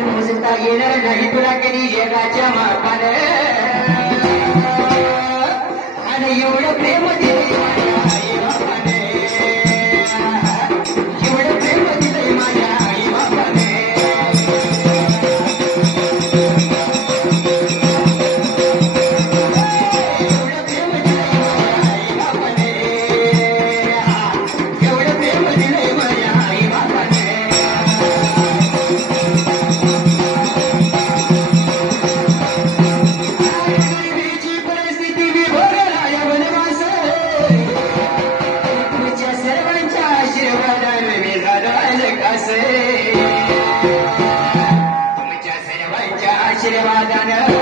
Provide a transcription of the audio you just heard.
मोजता येणार नाही तुला कधी जगाच्या मापाने आणि एवढं प्रेम दिले माझ्या आई बापाने एवढं प्रेम दिले माझ्या आई बापाने तुमच्या सर्वांच्या आशीर्वादानं